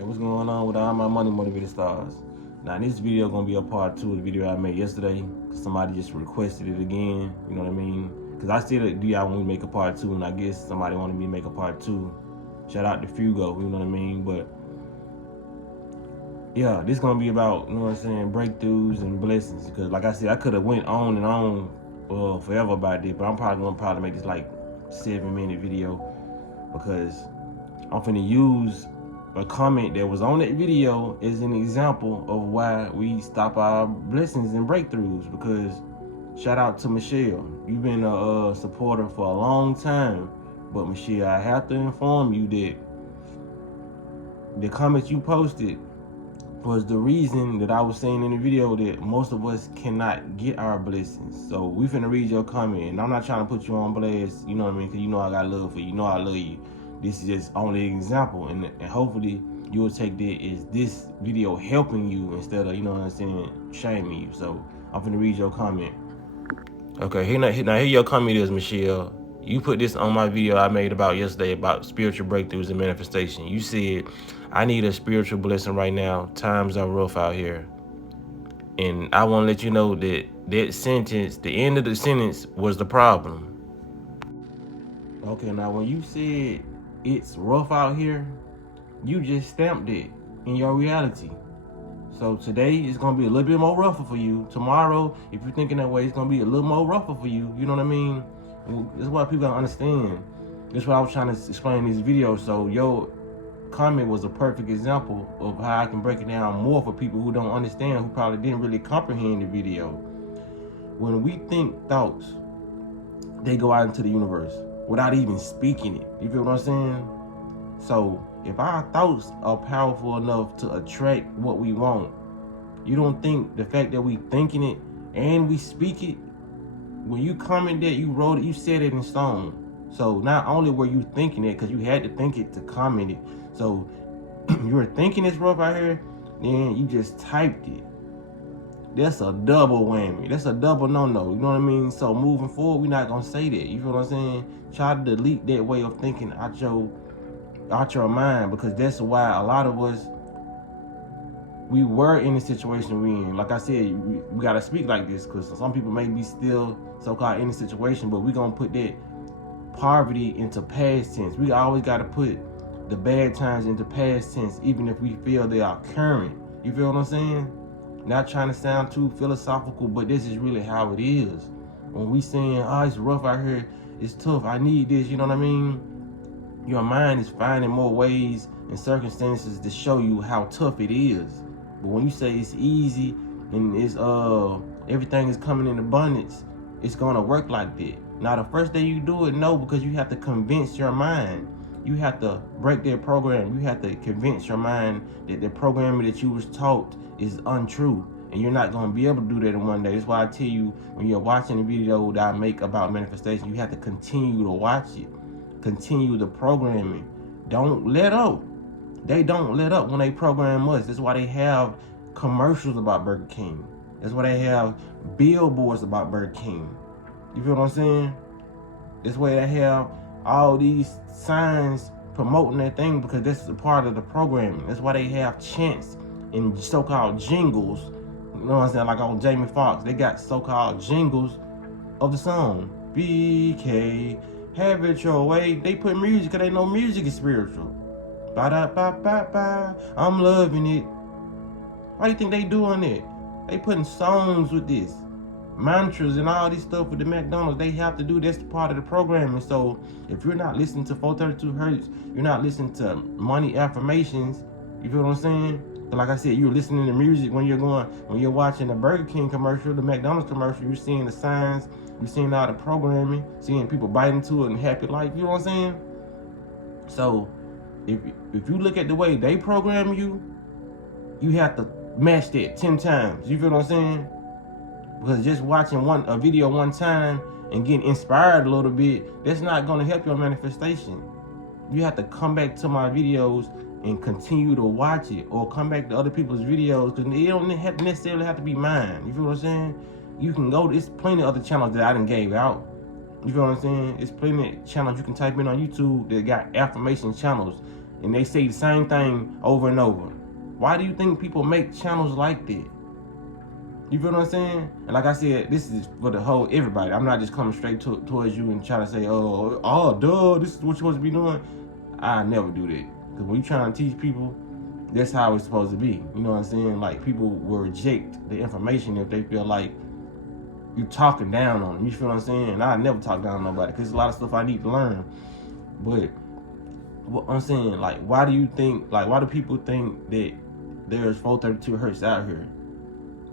Hey, what's going on with all my money motivated stars? Now this video gonna be a part 2 of the video I made yesterday. Somebody just requested it again, you know what I mean? Cause I still do y'all want me to make a part 2, and I guess somebody wanted me to make a part 2. Shout out to Fugo, you know what I mean? But yeah, this gonna be about, you know what I'm saying, breakthroughs and blessings. Because like I said, I could have went on and on forever about this, but I'm probably gonna make this like 7-minute video, because I'm finna use a comment that was on that video as an example of why we stop our blessings and breakthroughs. Because shout out to Michelle, you've been a supporter for a long time. But Michelle, I have to inform you that the comments you posted was the reason that I was saying in the video that most of us cannot get our blessings. So we finna read your comment, and I'm not trying to put you on blast, you know what I mean, because you know I got love for you, you know I love you. This is just only an example, and hopefully you'll take that as this video helping you instead of, you know what I'm saying, shaming you. So I'm finna read your comment. Okay, here your comment is, Michelle. You put this on my video I made about yesterday about spiritual breakthroughs and manifestation. You said, I need a spiritual blessing right now. Times are rough out here. And I want to let you know that that sentence, the end of the sentence, was the problem. Okay, now when you said it's rough out here, you just stamped it in your reality. So today it's gonna be a little bit more rougher for you. Tomorrow, if you're thinking that way, it's gonna be a little more rougher for you. You know what I mean? That's why people gotta understand. That's what I was trying to explain in this video. So your comment was a perfect example of how I can break it down more for people who don't understand, who probably didn't really comprehend the video. When we think thoughts, they go out into the universe without even speaking it. You feel what I'm saying? So if our thoughts are powerful enough to attract what we want, you don't think the fact that we thinking it and we speak it, when you comment that, you wrote it, you said it in stone. So not only were you thinking it, because you had to think it to comment it. So you were thinking it's rough out here, then you just typed it. That's a double whammy. That's a double no-no. You know what I mean? So moving forward, we're not gonna say that. You feel what I'm saying? Try to delete that way of thinking out your mind, because that's why a lot of us, we were in the situation we in. Like I said, we gotta speak like this, because some people may be still so-called in the situation, but we gonna put that poverty into past tense. We always gotta put the bad times into past tense, even if we feel they are current. You feel what I'm saying? Not trying to sound too philosophical, but this is really how it is. When we saying, oh, it's rough out here, it's tough, I need this, you know what I mean? Your mind is finding more ways and circumstances to show you how tough it is. But when you say it's easy and it's everything is coming in abundance, it's gonna work like that. Now the first day you do it, no, because you have to convince your mind. You have to break their program. You have to convince your mind that the programming that you was taught is untrue. And you're not gonna be able to do that in one day. That's why I tell you, when you're watching the video that I make about manifestation, you have to continue to watch it. Continue the programming. Don't let up. They don't let up when they program us. That's why they have commercials about Burger King. That's why they have billboards about Burger King. You feel what I'm saying? That's why they have all these signs promoting that thing, because this is a part of the programming. That's why they have chants and so-called jingles. You know what I'm saying? Like on Jamie Foxx, they got so-called jingles of the song. BK, have it your way. They put music because they know music is spiritual. Ba-da-ba-ba-ba, I'm loving it. Why do you think they doing that? They putting songs with this. Mantras and all this stuff with the McDonald's, they have to do this part of the programming. So if you're not listening to 432 Hertz, you're not listening to money affirmations, you feel what I'm saying? But like I said, you're listening to music when you're watching the Burger King commercial, the McDonald's commercial, you're seeing the signs, you're seeing all the programming, seeing people biting to it and happy life, you know what I'm saying? So if you look at the way they program you, you have to match that 10 times. You feel what I'm saying? Because just watching a video one time and getting inspired a little bit, that's not going to help your manifestation. You have to come back to my videos and continue to watch it, or come back to other people's videos, because it don't necessarily have to be mine. You feel what I'm saying? You can go, there's plenty of other channels that I done gave out. You feel what I'm saying? It's plenty of channels you can type in on YouTube that got affirmation channels. and they say the same thing over and over. Why do you think people make channels like that? You feel what I'm saying? And like I said, this is for the whole everybody. I'm not just coming straight towards you and trying to say, oh, duh, this is what you're supposed to be doing. I never do that. Because when you trying to teach people, that's how it's supposed to be. You know what I'm saying? Like, people will reject the information if they feel like you talking down on them. You feel what I'm saying? And I never talk down on nobody, because there's a lot of stuff I need to learn. But what I'm saying, like, why do people think that there's 432 hertz out here?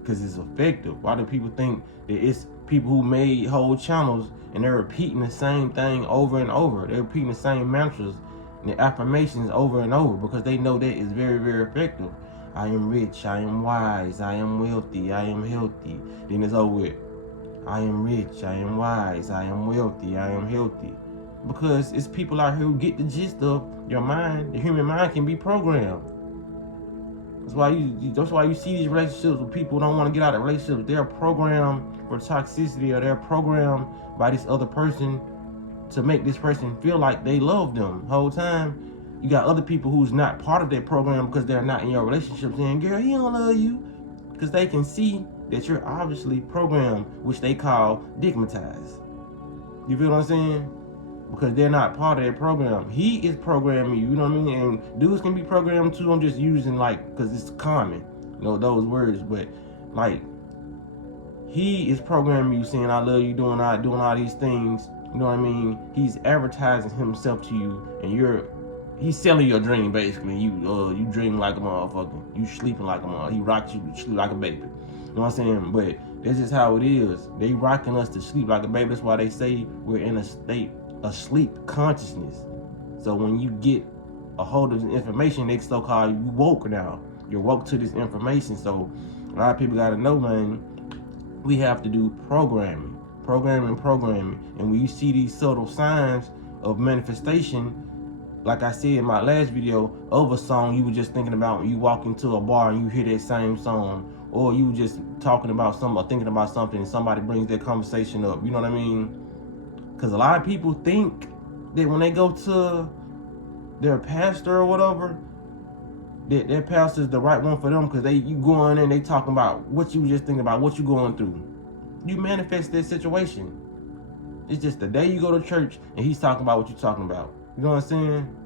Because it's effective. Why do people think that it's people who made whole channels and they're repeating the same thing over and over? They're repeating the same mantras and the affirmations over and over because they know that is very, very effective. I am rich, I am wise, I am wealthy, I am healthy. Then it's over with. I am rich, I am wise, I am wealthy, I am healthy. Because it's people out here who get the gist of your mind. The human mind can be programmed. That's why you see these relationships with people who don't want to get out of relationships. They're programmed for toxicity, or they're programmed by this other person to make this person feel like they love them the whole time. You got other people who's not part of that program because they're not in your relationship saying, girl, he don't love you. Because they can see that you're obviously programmed, which they call digmatized. You feel what I'm saying? Because they're not part of that program. He is programming you, you know what I mean? And dudes can be programmed too. I'm just using, like, because it's common, you know, those words. But, like, he is programming you, saying, I love you, doing all these things. You know what I mean? He's advertising himself to you, and he's selling your dream, basically. You dream like a motherfucker. You sleeping like a motherfucker. He rocks you to sleep like a baby. You know what I'm saying? But that's just how it is. They rocking us to sleep like a baby. That's why they say we're in a state of sleep consciousness. So when you get a hold of this information, they so-called you woke now. You're woke to this information. So a lot of people got to know, man, we have to do programming. And when you see these subtle signs of manifestation, like I said in my last video, of a song you were just thinking about when you walk into a bar and you hear that same song, or you just talking about something or thinking about something and somebody brings that conversation up, you know what I mean? Because a lot of people think that when they go to their pastor or whatever, that their pastor is the right one for them, because you go in there and they talking about what you just thinking about, what you going through. You manifest that situation. It's just the day you go to church and he's talking about what you're talking about. You know what I'm saying?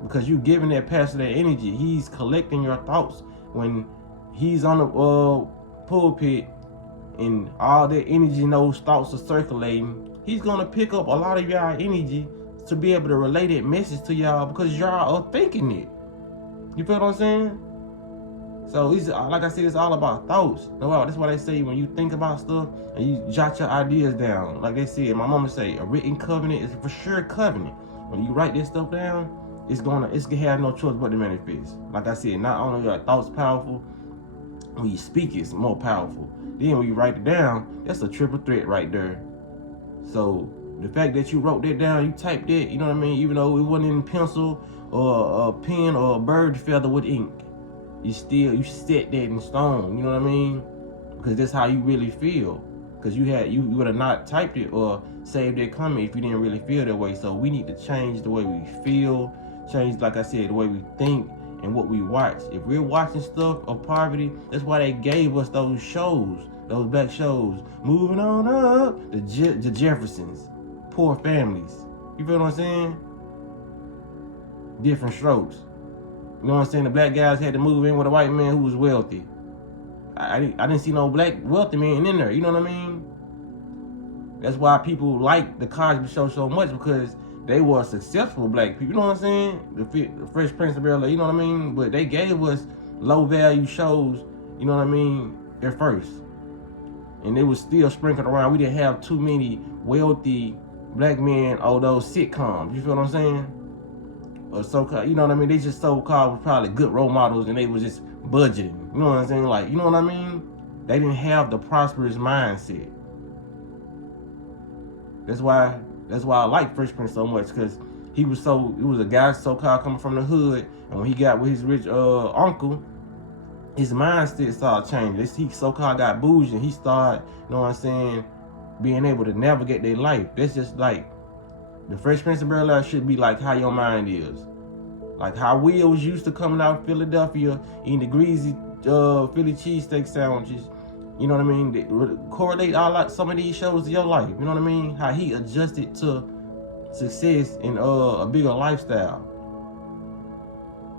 Because you giving that pastor that energy. He's collecting your thoughts. When he's on the pulpit and all that energy and those thoughts are circulating, he's going to pick up a lot of y'all energy to be able to relay that message to y'all, because y'all are thinking it. You feel what I'm saying? So it's, like I said, it's all about thoughts. That's why they say when you think about stuff and you jot your ideas down. Like they said, my mama say, a written covenant is for sure a covenant. When you write this stuff down, it's gonna have no choice but to manifest. Like I said, not only are thoughts powerful, when you speak it's more powerful. Then when you write it down, that's a triple threat right there. So the fact that you wrote that down, you typed it, you know what I mean, even though it wasn't in pencil or a pen or a bird feather with ink, you set that in stone, you know what I mean? Because that's how you really feel. Because you would have not typed it or saved that comment if you didn't really feel that way. So we need to change the way we feel, change, like I said, the way we think and what we watch. If we're watching stuff of poverty, that's why they gave us those shows, those black shows. Moving on up, the Jeffersons, poor families. You feel what I'm saying? Different strokes. You know what I'm saying? The black guys had to move in with a white man who was wealthy. I didn't see no black wealthy man in there. You know what I mean? That's why people like the Cosby Show so much, because they were successful black people. You know what I'm saying? The Fresh Prince of Bel-Air. You know what I mean? But they gave us low value shows. You know what I mean? At first, and it was still sprinkled around. We didn't have too many wealthy black men or those sitcoms. You feel what I'm saying? Or so-called, you know what I mean? They just so-called were probably good role models, and they was just budgeting. You know what I'm saying? Like, you know what I mean? They didn't have the prosperous mindset. That's why I like Fresh Prince so much, because it was a guy so-called coming from the hood, and when he got with his rich uncle, his mindset started changing. He so-called got bougie, and he started, you know what I'm saying, being able to navigate their life. That's just like, the Fresh Prince of Bel-Air should be like how your mind is. Like how Will was used to coming out of Philadelphia, eating the greasy Philly cheesesteak sandwiches. You know what I mean? They correlate some of these shows to your life. You know what I mean? How he adjusted to success in a bigger lifestyle.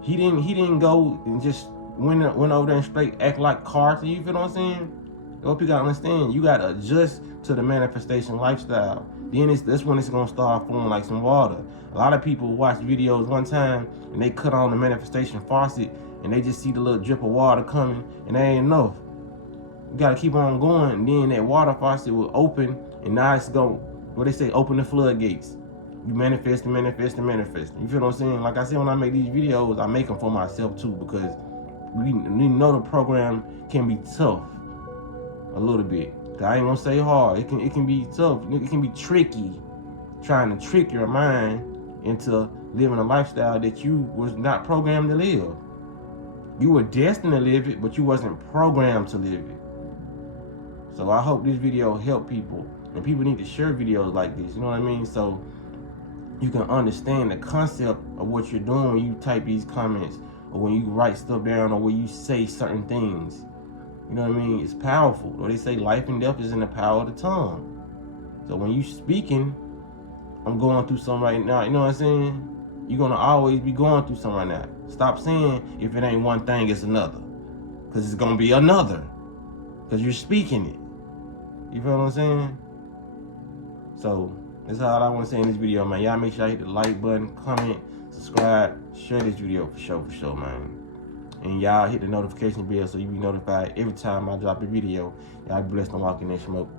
He didn't go and just went over there and straight act like Carter. You feel what I'm saying? I hope you gotta understand. You gotta adjust to the manifestation lifestyle. Then that's when it's gonna start flowing like some water. A lot of people watch videos one time and they cut on the manifestation faucet and they just see the little drip of water coming and that ain't enough. You gotta keep on going, and then that water faucet will open, and now it's gonna, what they say, open the floodgates. You manifest and manifest and manifest. You feel what I'm saying? Like I said, when I make these videos, I make them for myself too, because we know the program can be tough a little bit. I ain't gonna say hard. It can be tough. It can be tricky, trying to trick your mind into living a lifestyle that you was not programmed to live. You were destined to live it, but you wasn't programmed to live it. So I hope this video help people, and people need to share videos like this, you know what I mean? So you can understand the concept of what you're doing when you type these comments, or when you write stuff down, or when you say certain things. You know what I mean? It's powerful. Or they say life and death is in the power of the tongue. So when you speaking, I'm going through something right now, you know what I'm saying? You're gonna always be going through something right now. Stop saying if it ain't one thing, it's another. Because it's gonna be another. Because you're speaking it. You feel what I'm saying? So that's all I want to say in this video, man. Y'all make sure y'all hit the like button, comment, subscribe, share this video for sure, man. And y'all hit the notification bell so you be notified every time I drop a video. Y'all be blessed and walk in that smoke.